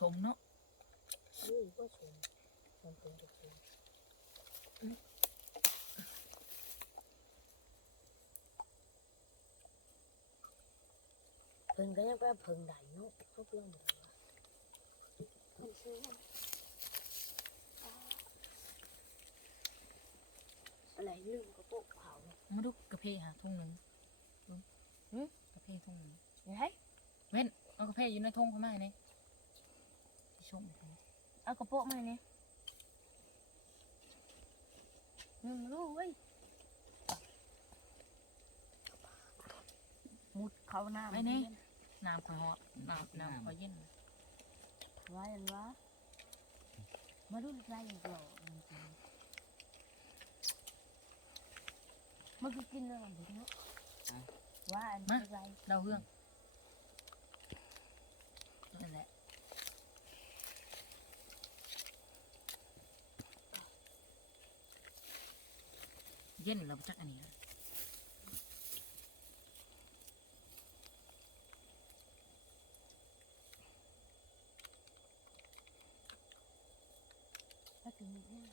สมเนาะนี่ก็สมมันเป็นกระสมเพิ่นก็ยังไปเพิ่งได้เนาะเขาเพิ่งบ่ได้เพิ่นซื้ออะไรลืมกระโปงเผามาดูกระเพาะทุ่งหนึ่งกระเพาะทุ่งหนึ่ง ไง เว้นเอากระเพาะอยู่ในทุ่งเขามาเนี่ยที่ชม เอากระโปงมาเนี่ยรู้เว้ยมุดเขาหน้าไปนี่น้ำคอยหอดน้ำคอยเย็นว่าอย่างวะมาดูไรอย่างหล่อมันก็กินเรื่องอะไรเนาะว่าอันนี้ไรดาวเฮืองนั่นแหละเย็นเราจักอันนี้ถ้าถึงเนี่ย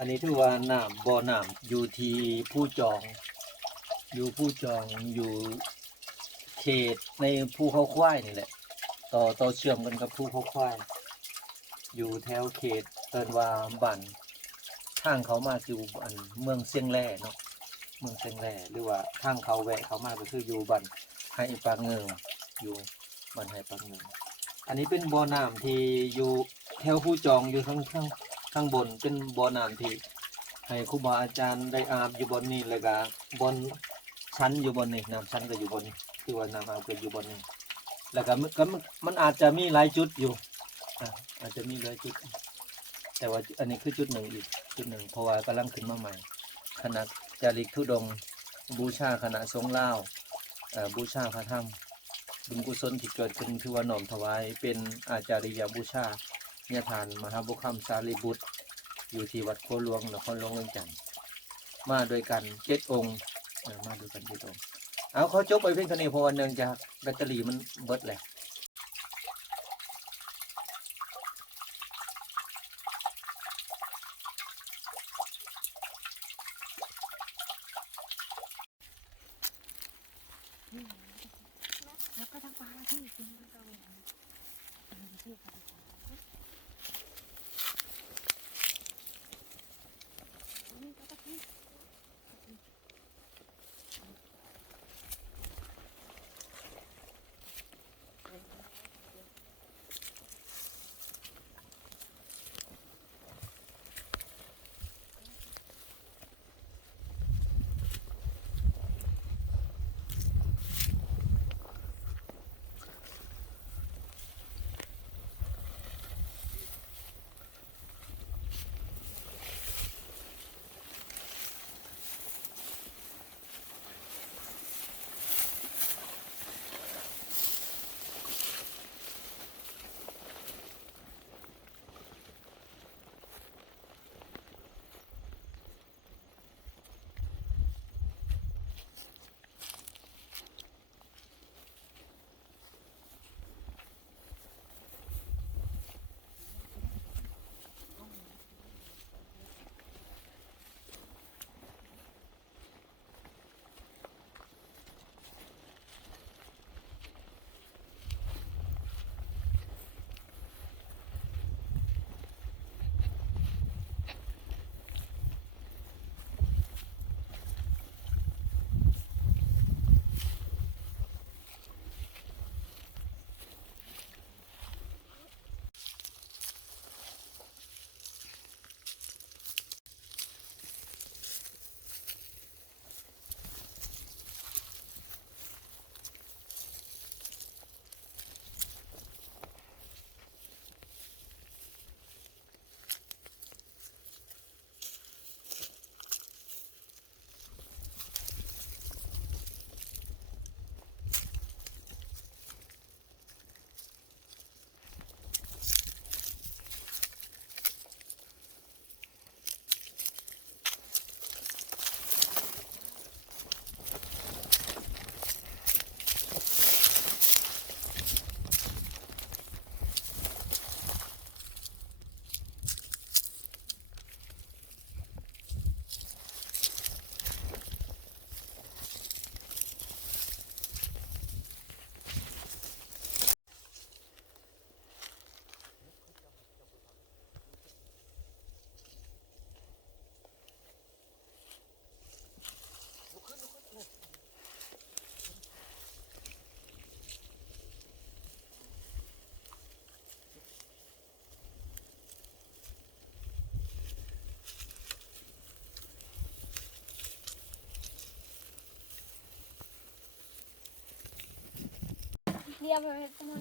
อันนี้ถือว่าน้ำบ่อน้ำอยู่ที่ผู้จองอยู่เขตในภูเขาควายนี่แหละต่อเชื่อมกันกับภูเขาควายอยู่แถวเขตเอิ้นว่าบ้านทางเขามาอยู่อันเมืองเชียงแร่เนาะเมืองเชียงแร่หรือว่าทางเขาแวะเขามาก็คืออยู่บ้านไห้ปางเงิมอยู่บ้านไห้ปางเงิมอันนี้เป็นบ่อน้ำที่อยู่แถวผู้จองอยู่ข้างบนเป็นบ่อน้ำที่ให้ครูบาอาจารย์ได้อาบอยู่บนนี้เลยก็บนชั้นอยู่บนนี้น้ำชั้นก็อยู่บนนี้คือว่าน้ำอาบก็อยู่บนนี้แล้วก็มันอาจจะมีหลายจุดอยู่อาจจะมีหลายจุดแต่ว่าอันนี้คือจุดหนึ่งอีกจุดหนึ่งเพราะว่ากำลังขึ้นมาใหม่คณะจาริกธุดงค์บูชาคณะสงฆ์ลาวบูชาพระธรรมบุญกุศลที่เกิดขึ้นคือว่าน้อมถวายเป็นอาจาริยบูชาเนี่ยทานมหาบุคคลสารีบุตรอยู่ที่วัดโคหลวงนครหลวงเวียงจันทร์มาโดยกัน7 องค์มาโดยกัน7 องค์เอาเขาจบไปเพียงเท่านี้เพราะวันหนึ่งจะแบตเตอรี่มันเบิดแหละ นี่ค่ะนี่ก็ต้อง เรียบเลยทั้งหมด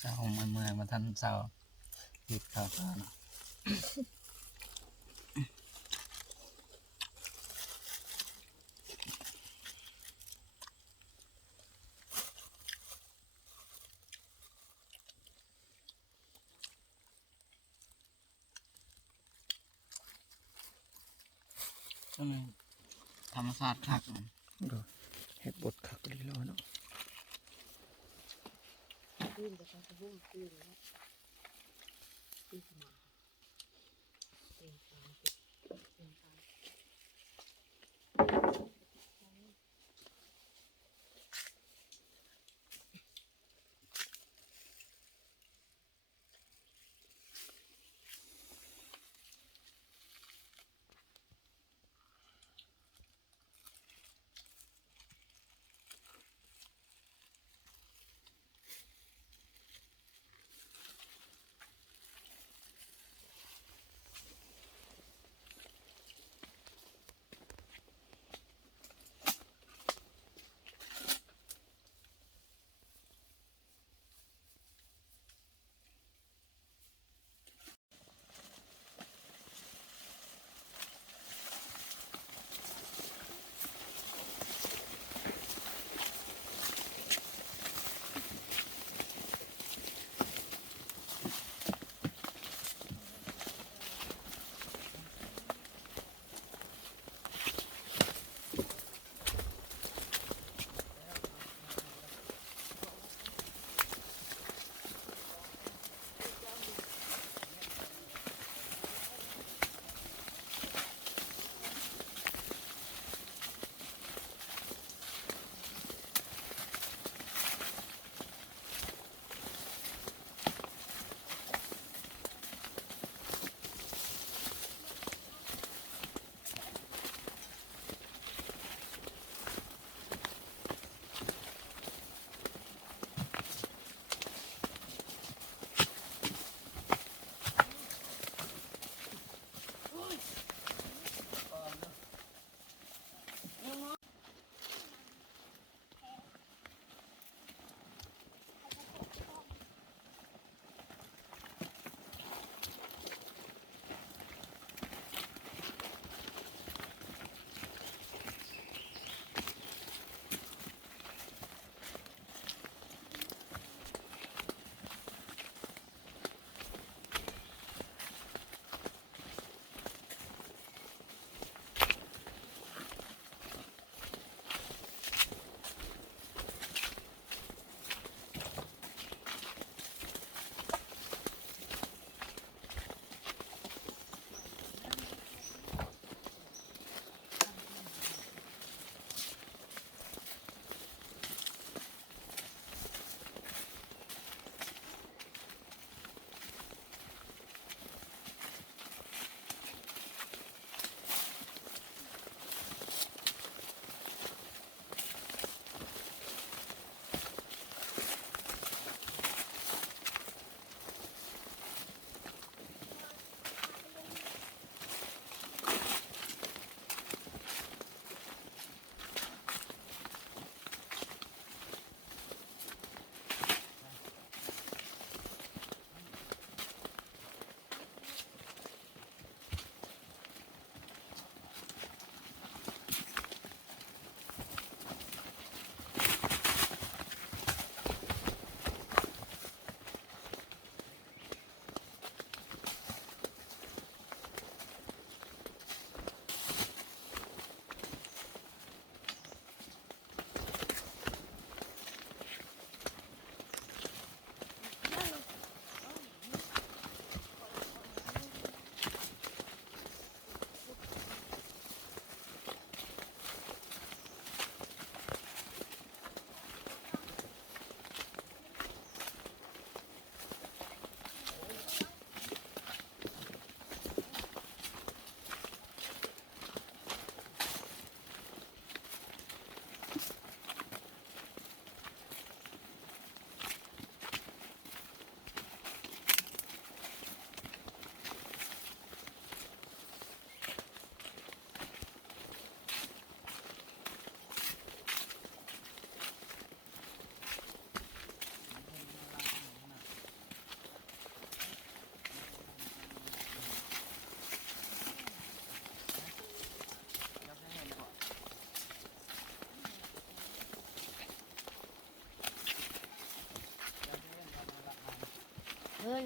เศร้าเมื่อยมาทันเศร้าหยุดข่าวสารก็เลยธรรมศาสตร์คักเฮ็ดบทคักดีแล้วเนาะ ขึ้นจะต้องพุ่งขึ้นแล้วขึ้นมาเป็นตามเป็นตาม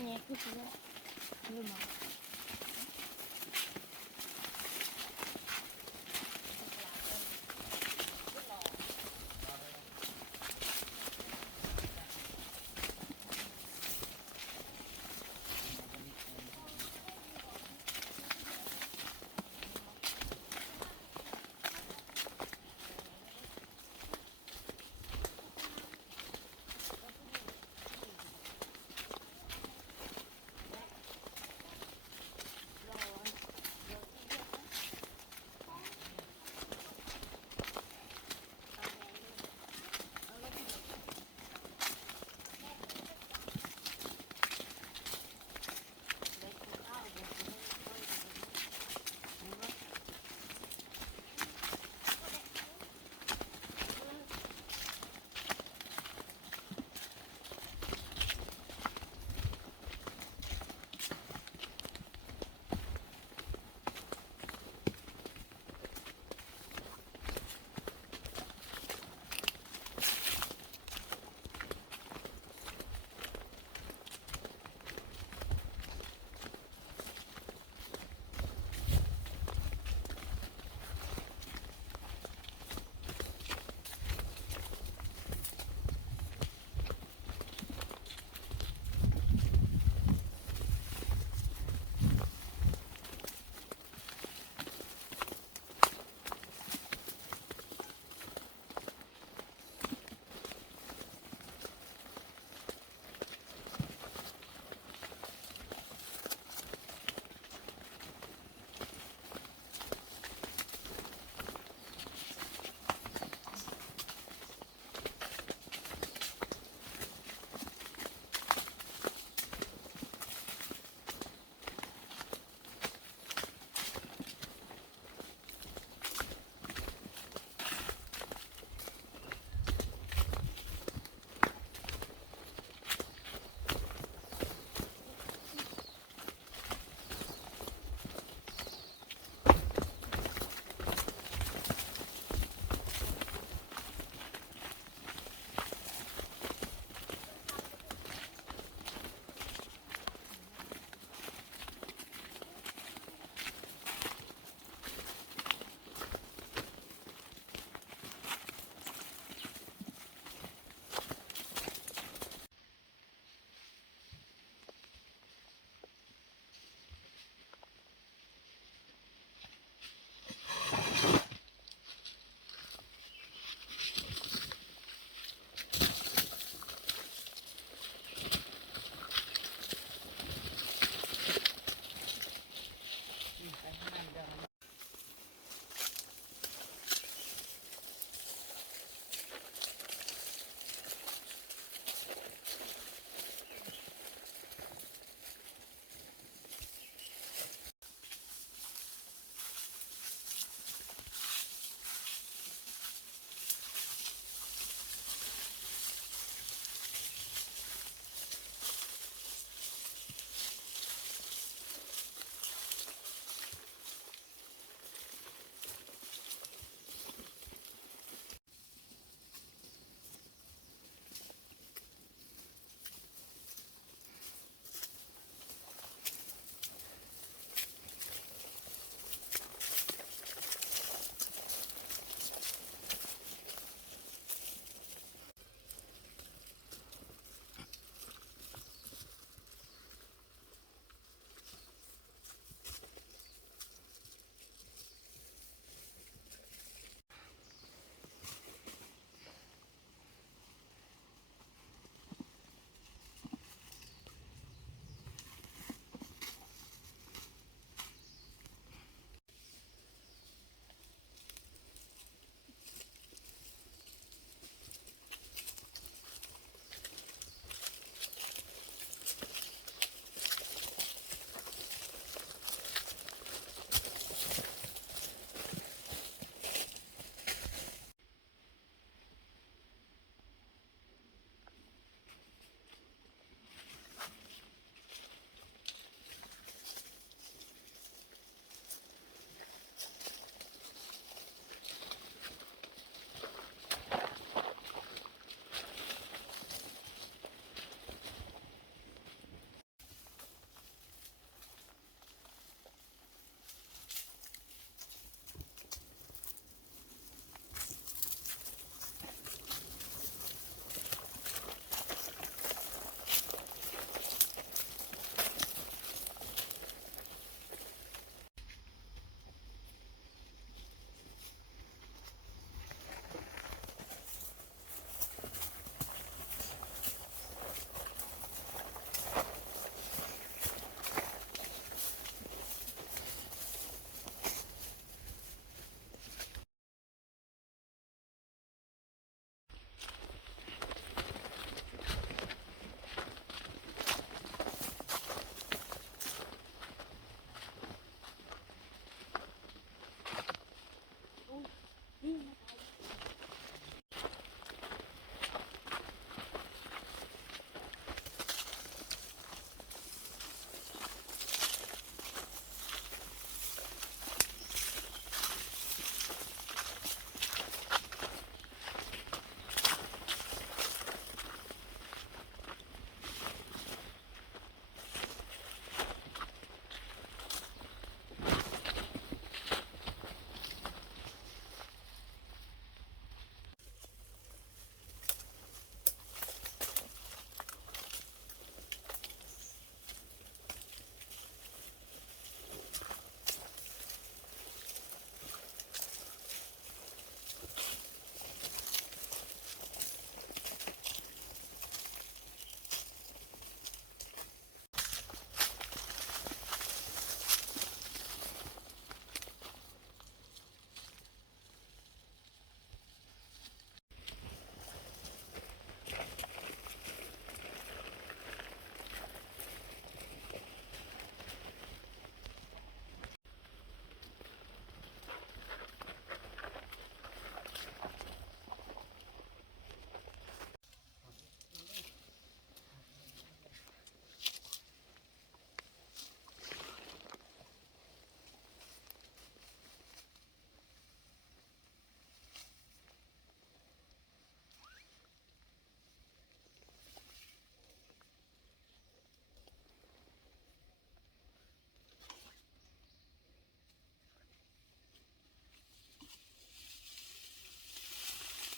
ไงคือว่าเริ่มมา